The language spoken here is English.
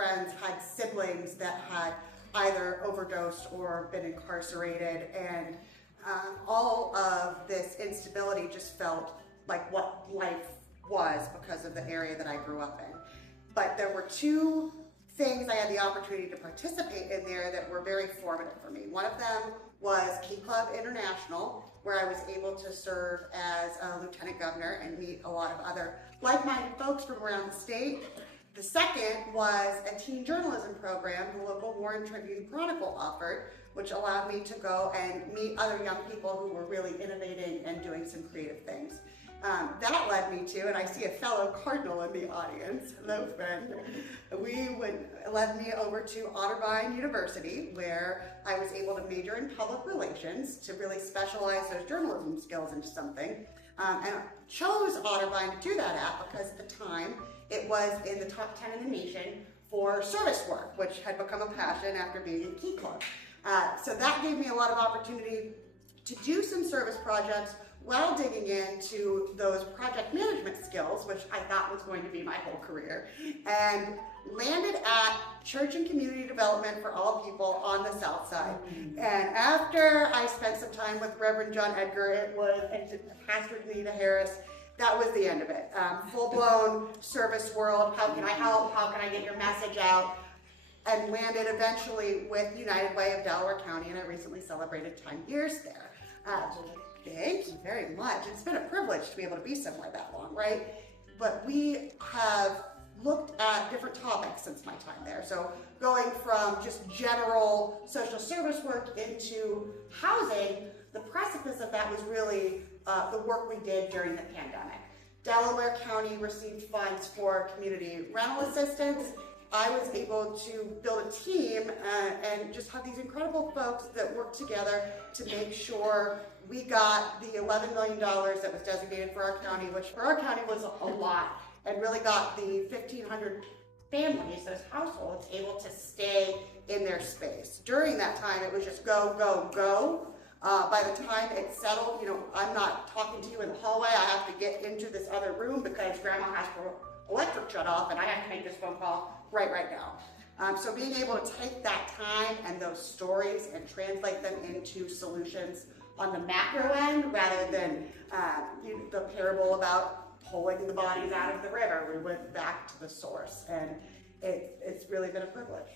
friends had siblings that had either overdosed or been incarcerated, and all of this instability just felt like what life was because of the area that I grew up in. But there were two things I had the opportunity to participate in there that were very formative for me. One of them was Key Club International, where I was able to serve as a lieutenant governor and meet a lot of other like-minded folks from around the state. The second was a teen journalism program the local Warren Tribune Chronicle offered, which allowed me to go and meet other young people who were really innovating and doing some creative things. That led me to, and I see a fellow Cardinal in the audience, hello friend, led me over to Otterbein University, where I was able to major in public relations to really specialize those journalism skills into something. And I chose Otterbein to do that at because at the time it was in the top 10 in the nation for service work, which had become a passion after being in Key Club. So that gave me a lot of opportunity to do some service projects while digging into those project management skills, which I thought was going to be my whole career, and landed at Church and Community Development for All People on the South Side. And after I spent some time with Reverend John Edgar, and Pastor Nita Harris, that was the end of it. Full-blown service world, how can I help, how can I get your message out? And landed eventually with United Way of Delaware County, and I recently celebrated 10 years there. Thank you very much. It's been a privilege to be able to be somewhere that long, right? But we have looked at different topics since my time there. So going from just general social service work into housing, the precipice of that was really the work we did during the pandemic. Delaware County received funds for community rental assistance. I was able to build a team and just have these incredible folks that work together to make sure we got the $11 million that was designated for our county, which for our county was a lot, and really got the 1,500 families, those households, able to stay in their space. During that time, it was just go, go, go. By the time it settled, I'm not talking to you in the hallway. I have to get into this other room because grandma has her electric shut off and I have to make this phone call right now. So being able to take that time and those stories and translate them into solutions on the macro end rather than the parable about pulling the bodies out of the river. We went back to the source, and it's really been a privilege.